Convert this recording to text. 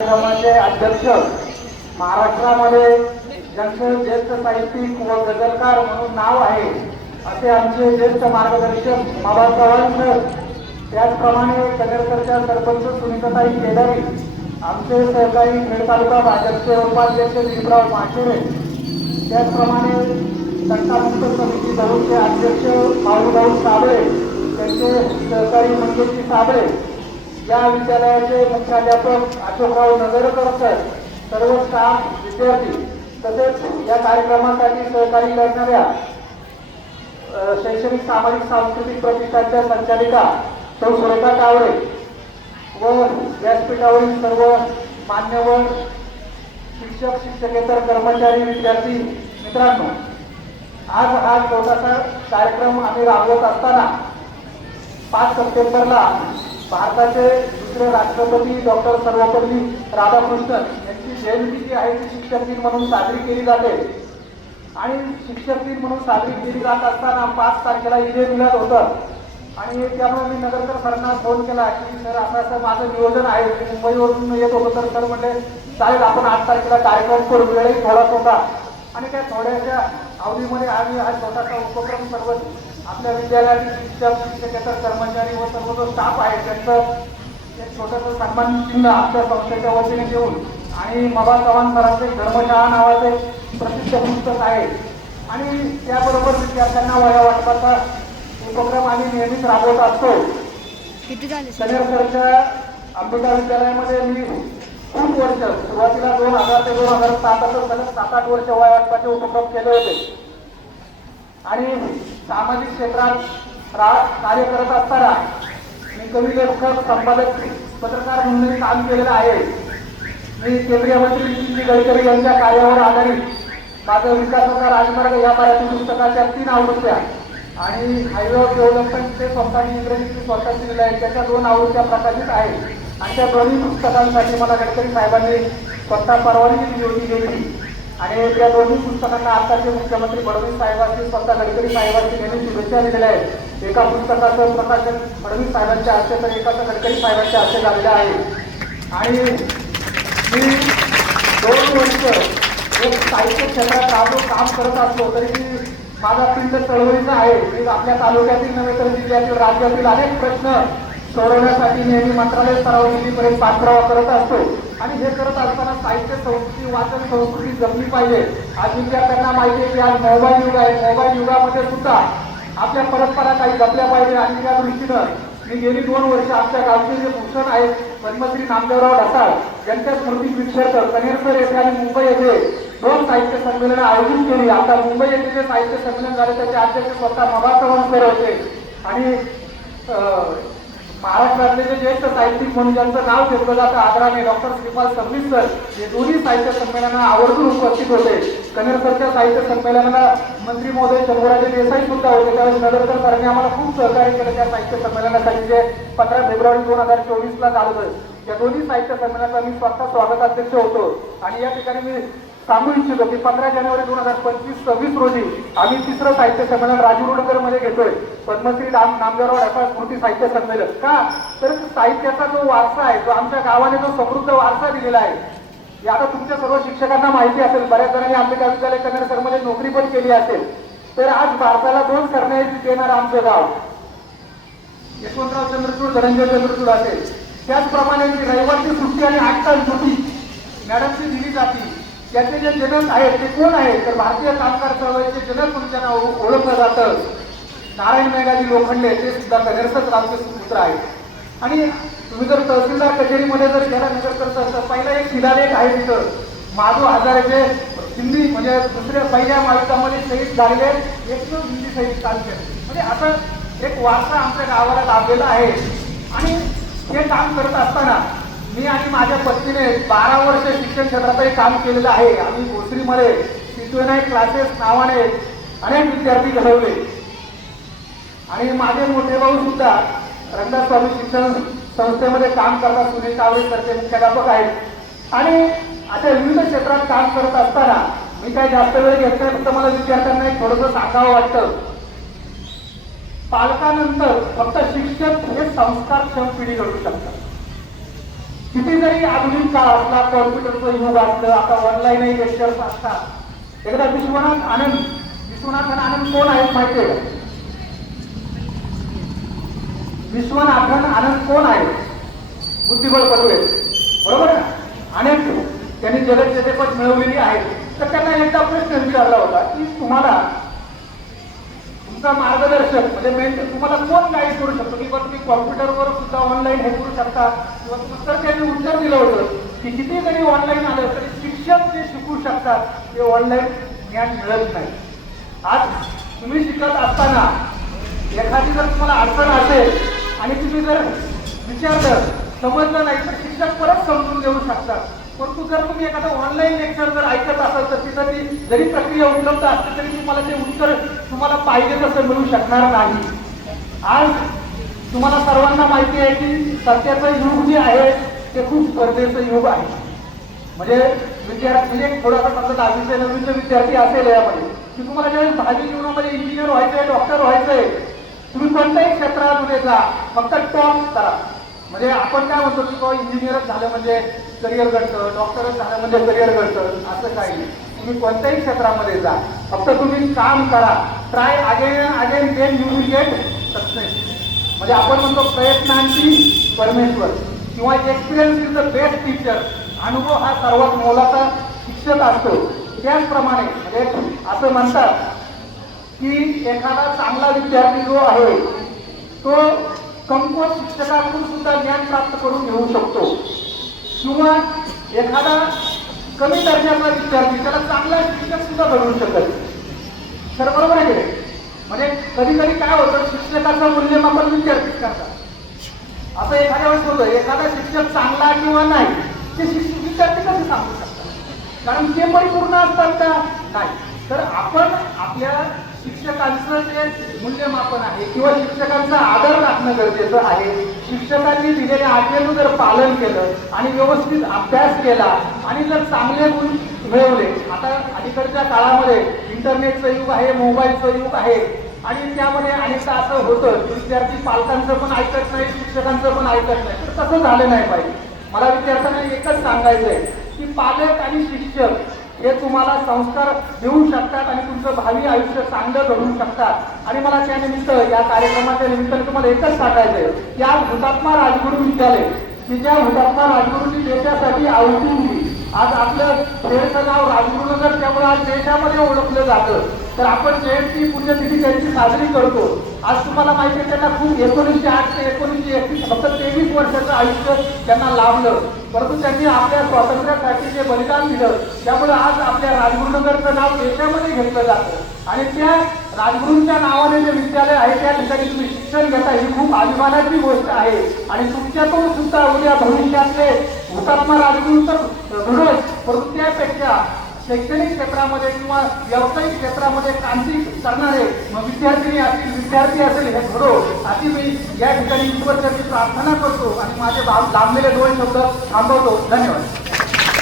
कार्यक्रमाचे अध्यक्ष महाराष्ट्रामध्ये ज्यांचं ज्येष्ठ साहित्यिक व गजलकार म्हणून नाव आहे असे आमचे ज्येष्ठ मार्गदर्शक बाबा चव्हाण सर त्याचप्रमाणे कनेरकरच्या सरपंच सुनीताताई केदारी आमचे सहकारी खेड तालुका भाजपचे उपाध्यक्ष दिलीपराव माशेरे. त्याचप्रमाणे तंटामुक्त समिती दौडचे अध्यक्ष भाऊभाऊ साबळे त्यांचे सहकारी मंगेशजी साबळे. या विद्यालयाचे मुख्याध्यापक अशोकराव नगरकर सर सर्व स्टाफ विद्यार्थी तसेच या कार्यक्रमासाठी सहकार्य करणाऱ्या शैक्षणिक सामाजिक सांस्कृतिक प्रतिष्ठानच्या संचालिका सौ सुरेखा कावळे व व्यासपीठावरील सर्व मान्यवर शिक्षक शिक्षकेतर कर्मचारी विद्यार्थी मित्रांनो आज हा छोटासा कार्यक्रम आम्ही राबवत असताना पाच सप्टेंबरला भारताचे दुसरे राष्ट्रपती डॉक्टर सर्वपल्ली राधाकृष्णन यांची जयंती जी आहे ती शिक्षक दिन म्हणून साजरी केली जाते. आणि शिक्षक दिन म्हणून साजरी केली जात असताना पाच तारखेला इथे मिळत होतं आणि त्यामुळे मी नगरकर सरांना फोन केला की सर असं असं माझं नियोजन आहे मी मुंबईवरून येत होतो. तर सर म्हणले चालेल आपण आठ तारखेला कार्यक्रम करू वेळही थोडाच होता आणि त्या थोड्याशा अवधीमध्ये आम्ही हा छोटासा उपक्रम सर्व आपल्या विद्यालयातील शिक्षक शिक्षकेतर कर्मचारी व सर्व जो स्टाफ आहे त्यांचं एक छोटंसं सन्मान चिन्ह आमच्या संस्थेच्या वतीने देऊन आणि मबा चव्हाण सरांचे धर्मशाळा नावाचे प्रसिद्ध पुस्तक आहे. आणि त्याबरोबर विद्यार्थ्यांना वया वाटपाचा उपक्रम आम्ही नेहमीच राबवत असतो. किती झाले? सर कन्यासरच्या अंबिका विद्यालयामध्ये मी खूप वर्ष सुरुवातीला दोन हजार ते दोन हजार सात असं सलग सात आठ वर्ष वय वाटपाचे उपक्रम केले होते. आणि सामाजिक क्षेत्रात रा- कार्य करत असताना मी कवी लेखक संपादक पत्रकार म्हणून काम केलेलं आहे. मी केंद्रीय मंत्री नितीन गडकरी यांच्या कार्यावर आधारित माझं विकासाचा राजमार्ग या मराठी पुस्तकाच्या तीन आवृत्त्या आणि हायवे ऑफ डेव्हलपमेंटचे स्वतःची इंग्रजी स्वतः दिलेलं आहे. त्याच्या दोन आवृत्त्या प्रकाशित आहेत. आणि त्या दोन्ही पुस्तकांसाठी मला गडकरी साहेबांनी स्वतः परवानगी दिली होती. घेतली आणि त्या दोन्ही पुस्तकांना आताचे मुख्यमंत्री फडणवीस साहेबांची स्वतः गडकरी साहेबांची नेहमी शुभेच्छा दिलेल्या आहेत. एका पुस्तकाचं प्रकाशन फडणवीस साहेबांच्या हस्ते तर एकाचं गडकरी साहेबांच्या हस्ते झालेलं आहे. आणि मी दोन वर्ष एक साहित्य क्षेत्रात राबून काम करत असतो तरी मी माझा पिंड चळवळीचा आहे. मी आपल्या तालुक्यातील नव्हे तर जिल्ह्यातील राज्यातील अनेक प्रश्न सोडवण्यासाठी नेहमी मंत्रालय स्तरावरीपर्यंत पाठपुरावा करत असतो. आणि हे करत असताना साहित्य संस्कृती वाचन संस्कृती जपली पाहिजे. आज विद्यार्थ्यांना माहिती आहे की आज मोबाईल युग आहे. मोबाईल युगामध्ये सुद्धा आपल्या परंपरा काही जपल्या पाहिजे. आणि त्या दृष्टीनं मी गेली दोन वर्ष आमच्या गावचे जे भूषण आहेत पद्मश्री नामदेवराव ढसाळ यांच्या स्मृती प्रिक्षर्थ कनेरसर येथे आणि मुंबई येथे दोन साहित्य संमेलनं आयोजित केली. आता मुंबई येथे जे साहित्य संमेलन झाले त्याचे अध्यक्ष स्वतः मबा चव्हाण सर होते. आणि महाराष्ट्रातले जे ज्येष्ठ साहित्यिक म्हणून ज्यांचं नाव घेतलं जातं आदराने डॉक्टर श्रीपाल सबनीस सर हे दोन्ही साहित्य संमेलनाला आवर्जून उपस्थित होते. कनेरसरच्या साहित्य संमेलनाला मंत्री महोदय शंभूराजे देसाई सुद्धा होते. त्यावेळेस नगरकर सरांनी आम्हाला खूप सहकार्य केलं त्या साहित्य संमेलनासाठी जे पंधरा फेब्रुवारी दोन हजार चोवीसला झालं होतं. या दोन्ही साहित्य संमेलनाचा मी स्वतः स्वागताध्यक्ष होतो. आणि या ठिकाणी मी सांगू इच्छितो की पंधरा जानेवारी दोन हजार पंचवीस सव्वीस रोजी आम्ही तिसरं साहित्य संमेलन राजूरोडकरमध्ये घेतोय. पद्मश्री राम नामदेवराव ढसाळ स्मृती साहित्य संमेलन. का? तर साहित्याचा जो वारसा आहे जो आमच्या गावाने जो समृद्ध वारसा दिलेला आहे आता तुमच्या सर्व शिक्षकांना माहिती असेल. बऱ्याच जणांनी अंबिका विद्यालय कन्नड सरमध्ये नोकरी पण केली असेल. तर आज भारताला दोन करणे देणार आमचं गाव. यशवंतराव चंद्रचूड धनंजय चंद्रचूड असेल. त्याचप्रमाणे रविवारची सुट्टी आणि आठ तास सुट्टी मॅडमची दिली जाते. त्याचे जे जनक आहेत ते कोण आहेत? तर भारतीय कामगार चळवळीचे जनक म्हणून त्यांना ओ- ओळखलं जातं. नारायण मेघाजी लोखंडे ते सुद्धा कनेरसच रामचे पुत्र आहेत. आणि तुम्ही जर तहसीलदार कचेरीमध्ये जर गेला नजर करत असता पहिला एक शिलालेख आहे तिथं. माधव हजारेचे हिंदी म्हणजे दुसऱ्या पहिल्या महायुद्धामध्ये शहीद झालेले एक हिंदी शहीद तालुके म्हणजे असं एक वारसा आमच्या गावाला लाभलेला आहे. आणि हे काम करत असताना मी आणि माझ्या पत्नीने बारा वर्ष शिक्षण क्षेत्रातही काम केलेलं आहे. आम्ही भोसरीमध्ये सिद्धिविनायक क्लासेस नावाने अनेक विद्यार्थी घडवले. आणि माझे मोठे भाऊ सुद्धा रंगास्वामी शिक्षण संस्थेमध्ये काम करतात. सुनील कावळे सरचे मुख्याध्यापक आहेत. आणि अशा विविध क्षेत्रात काम करत असताना मी काही जास्त वेळ घेत नाही. फक्त मला विद्यार्थ्यांना एक थोडंसं सांगावं वाटतं. पालकानंतर फक्त शिक्षक हे संस्कारक्षम पिढी घडू शकतात. किती जरी आधुनिक काळ असला कॉम्प्युटरचं युग असलं आता ऑनलाईनही लेक्चर्स असतात. एकदा विश्वनाथ आनंद विश्वनाथन आनंद कोण आहेत माहिती आहे विश्वनाथन आनंद कोण आहे बुद्धिबळपटू आहेत बरोबर ना? अनेक त्यांनी जगज्जेतेपद मिळवलेली आहेत तर त्यांना एकदा प्रश्न विचारला होता की तुम्हाला तुमचा मार्गदर्शक म्हणजे मेन तुम्हाला कोण गाईड करू शकतो? किंवा तुम्ही कॉम्प्युटरवर सुद्धा ऑनलाईन हे करू शकता. किंवा तुम्हाला तर त्यांनी उत्तर दिलं होतं की किती जरी ऑनलाईन आलं तरी शिक्षक जे शिकू शकतात ते ऑनलाईन ज्ञान मिळत नाही. आज तुम्ही शिकत असताना एखादी जर तुम्हाला अडचण असेल आणि तुम्ही जर विचारलं समजलं नाही तर शिक्षक परत समजून देऊ शकतात. परंतु जर तुम्ही एखादं ऑनलाईन लेक्चर जर ऐकत असाल तर तिथं ती जरी प्रक्रिया उपलब्ध असते तरी तुम्हाला ते उत्तर तुम्हाला पाहिजे तसं मिळू शकणार नाही. आज तुम्हाला सर्वांना माहिती आहे की सध्याचं युग जे आहे ते खूप स्पर्धेचं युग आहे. म्हणजे विद्यार्थी म्हणजे थोडासा समजा दहावीचे नववीचे विद्यार्थी असेल यामध्ये की तुम्हाला ज्यावेळेस भावी जीवनामध्ये इंजिनियर व्हायचंय डॉक्टर व्हायचंय तुम्ही कोणत्याही क्षेत्रामध्ये जा फक्त टॉप करा. म्हणजे आपण काय म्हणतो की बाबा इंजिनियरच झालं म्हणजे करिअर घडतं डॉक्टरच झालं म्हणजे करिअर घडतं असं काही नाही. तुम्ही कोणत्याही क्षेत्रामध्ये जा. फक्त तुम्ही काम करा. Try again again then you will get success म्हणजे आपण म्हणतो प्रयत्नांची परमेश्वर. किंवा experience is the best teacher अनुभव हा सर्वात मोलाचा शिक्षक असतो. त्याचप्रमाणे म्हणजे असं म्हणतात की एखादा चांगला विद्यार्थी जो आहे तो कमकुवत शिक्षकाकडून सुद्धा ज्ञान प्राप्त करून घेऊ शकतो. किंवा एखादा कमी दर्जाचा विद्यार्थी त्याला चांगला शिक्षक सुद्धा बनवू शकत तर बरोबर आहे म्हणजे कधी कधी काय होतं शिक्षकाचं मूल्यमापन विद्यार्थी करतात. असं एखाद्या वेळेस होतं एखादा शिक्षक चांगला किंवा नाही ते शिक्षक विद्यार्थी कसे सांगू शकतात? कारण ते परिपूर्ण असतात का? नाही. तर आपण आपल्या शिक्षकांचं जे मूल्यमापन आहे किंवा शिक्षकांचा आदर राखणं गरजेचं आहे. शिक्षकांनी दिलेल्या आज्ञेचं जर पालन केलं आणि व्यवस्थित अभ्यास केला आणि जर चांगले गुण मिळवले. आता अलीकडच्या काळामध्ये इंटरनेटचं युग आहे मोबाईलचं युग आहे आणि त्यामध्ये अनेकदा असं होतं की विद्यार्थी पालकांचं पण ऐकत नाही शिक्षकांचं पण ऐकत नाही. तर तसं झालं नाही पाहिजे. मला विद्यार्थ्यांना एकच सांगायचं आहे की पालक आणि शिक्षक हे तुम्हाला संस्कार देऊ शकतात आणि तुमचं भावी आयुष्य चांगलं घडवू शकतात. आणि मला त्यानिमित्त या कार्यक्रमाच्या निमित्ताने तुम्हाला एकच सांगायचं आहे या हुतात्मा राजगुरू विद्यालय की ज्या हुतात्मा राजगुरूंनी देशासाठी आवडून आज आपलं खेळचं नाव राजगुरुनगर त्यामुळे आज देशामध्ये ओळखलं जातं. तर आपण जयंती पुण्यतिथी त्यांची साजरी करतो. आज तुम्हाला माहिती आहे त्यांना खूप एकोणीसशे आठ ते एकोणीसशे एकवीस फक्त तेवीस वर्षाचं आयुष्य त्यांना लाभलं. परंतु त्यांनी आपल्या स्वातंत्र्यासाठी जे बलिदान दिलं त्यामुळे आज आपल्या राजगुरुनगरचं नाव देशामध्ये घेतलं जातं. आणि त्या राजगुरूंच्या नावाने जे विद्यालय आहे त्या ठिकाणी तुम्ही शिक्षण घेता ही खूप अभिमानाची गोष्ट आहे. आणि तुमच्यातून सुद्धा उद्या भविष्यातले हुतात्मा राजगुरूंचं तर परंतु त्यापेक्षा शैक्षणिक क्षेत्रामध्ये किंवा व्यावसायिक क्षेत्रामध्ये क्रांती करणारे मग विद्यार्थिनी असतील विद्यार्थी असेल हे घडो. अशी मी या ठिकाणी ईश्वरच्या प्रार्थना करतो आणि माझे लांबलेले दोन शब्द थांबवतो. धन्यवाद.